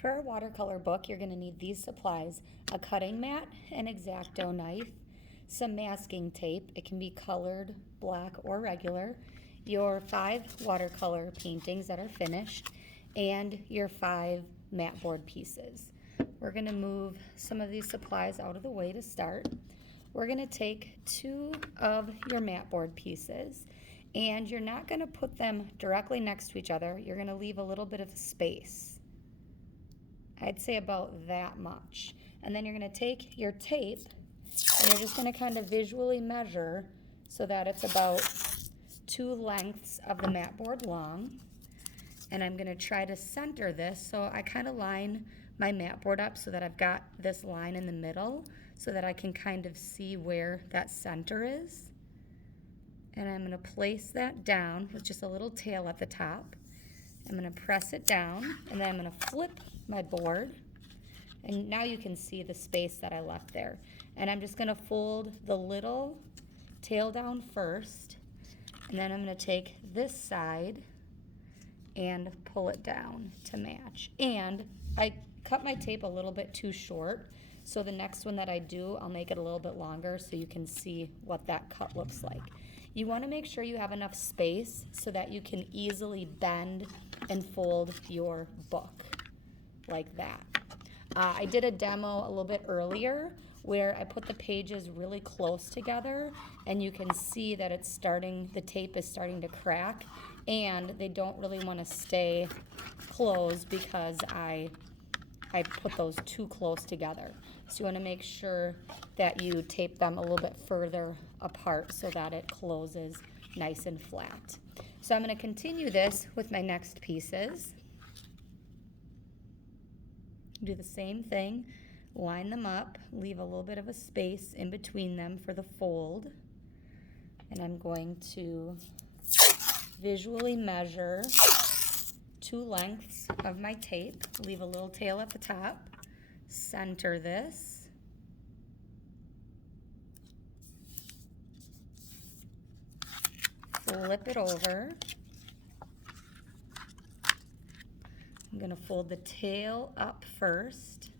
For our watercolor book, you're going to need these supplies: a cutting mat, an X-Acto knife, some masking tape. It can be colored, black, or regular, your 5 watercolor paintings that are finished, and your 5 mat board pieces. We're going to move some of these supplies out of the way to start. We're going to take 2 of your mat board pieces, and you're not going to put them directly next to each other. You're going to leave a little bit of space. I'd say about that much. And then you're going to take your tape and you're just going to kind of visually measure so that it's about 2 lengths of the mat board long. And I'm going to try to center this, so I kind of line my mat board up so that I've got this line in the middle so that I can kind of see where that center is. And I'm going to place that down with just a little tail at the top. I'm going to press it down, and then I'm going to flip my board, and now you can see the space that I left there. And I'm just going to fold the little tail down first, and then I'm going to take this side and pull it down to match. And I cut my tape a little bit too short, so the next one that I do, I'll make it a little bit longer so you can see what that cut looks like. You want to make sure you have enough space so that you can easily bend and fold your book like that. I did a demo a little bit earlier where I put the pages really close together, and you can see that the tape is starting to crack, and they don't really want to stay closed because I put those too close together. So you want to make sure that you tape them a little bit further apart so that it closes nice and flat. So I'm going to continue this with my next pieces. Do the same thing, line them up, leave a little bit of a space in between them for the fold. And I'm going to visually measure 2 lengths of my tape, leave a little tail at the top, center this, flip it over. I'm going to fold the tail up first,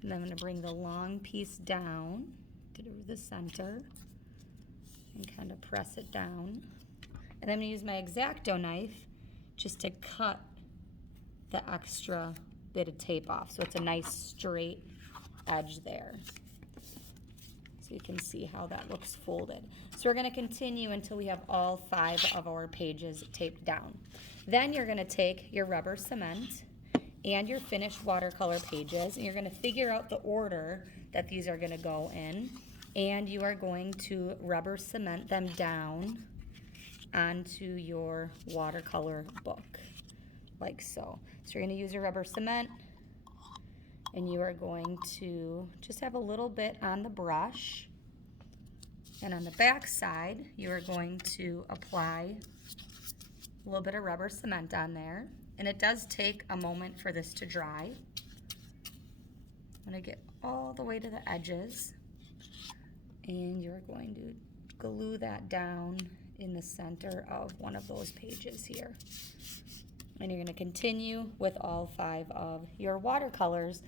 and then I'm going to bring the long piece down to the center and kind of press it down. And I'm going to use my X-Acto knife just to cut the extra bit of tape off so it's a nice straight edge there. So you can see how that looks folded. So we're going to continue until we have all 5 of our pages taped down. Then you're going to take your rubber cement and your finished watercolor pages, and you're going to figure out the order that these are going to go in, and you are going to rubber cement them down onto your watercolor book, like so. So you're going to use your rubber cement, and you are going to just have a little bit on the brush, and on the back side you are going to apply a little bit of rubber cement on there, and it does take a moment for this to dry. I'm going to get all the way to the edges, and you're going to glue that down in the center of one of those pages here. And you're going to continue with all 5 of your watercolors